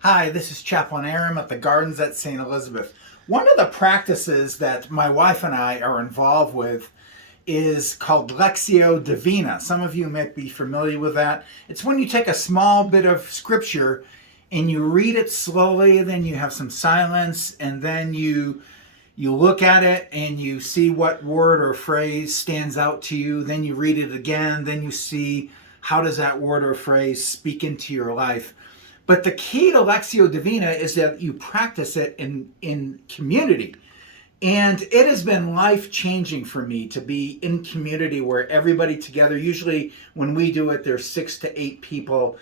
Hi, this is Chaplain Aram at the Gardens at St. Elizabeth. One of the practices that my wife and I are involved with is called Lectio Divina. Some of you might be familiar with that. It's when you take a small bit of scripture and you read it slowly, then you have some silence, and then you look at it and you see what word or phrase stands out to you. Then you read it again, then you see how does that word or phrase speak into your life. But the key to Lectio Divina is that you practice it in community. And it has been life changing for me to be in community where everybody together, usually when we do it, there's 6 to 8 people,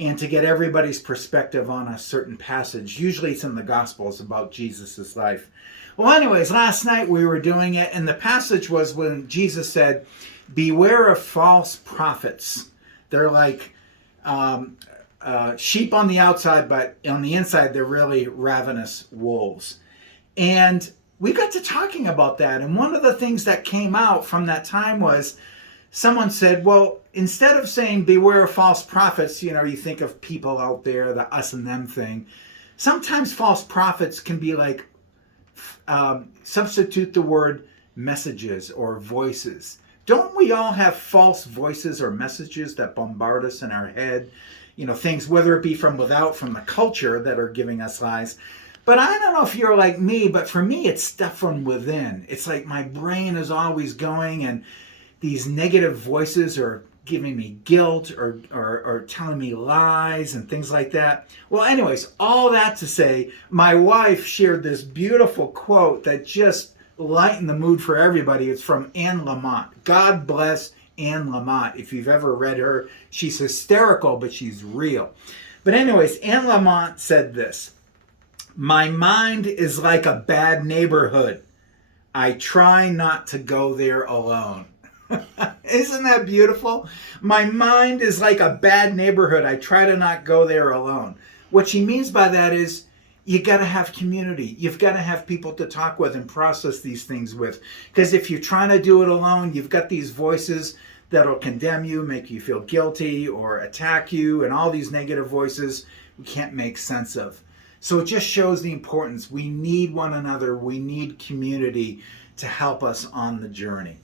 and to get everybody's perspective on a certain passage. Usually it's in the Gospels about Jesus' life. Well, anyways, last night we were doing it, and the passage was when Jesus said, "Beware of false prophets. They're like sheep on the outside, but on the inside, they're really ravenous wolves." And we got to talking about that. And one of the things that came out from that time was someone said, well, instead of saying beware of false prophets, you think of people out there, the us and them thing. Sometimes false prophets can be like, substitute the word messages or voices. Don't we all have false voices or messages that bombard us in our head? Things, whether it be from without, from the culture, that are giving us lies. But I don't know if you're like me, but for me, it's stuff from within. It's like my brain is always going, and these negative voices are giving me guilt or telling me lies and things like that. Well, anyways, all that to say, my wife shared this beautiful quote that just lightened the mood for everybody. It's from Anne Lamott. God bless Anne Lamott. If you've ever read her, she's hysterical, but she's real. But anyways, Anne Lamott said this: "My mind is like a bad neighborhood. I try not to go there alone." Isn't that beautiful? My mind is like a bad neighborhood. I try to not go there alone. What she means by that is you got to have community. You've got to have people to talk with and process these things with. Because if you're trying to do it alone, you've got these voices that'll condemn you, make you feel guilty, or attack you, and all these negative voices we can't make sense of. So it just shows the importance. We need one another. We need community to help us on the journey.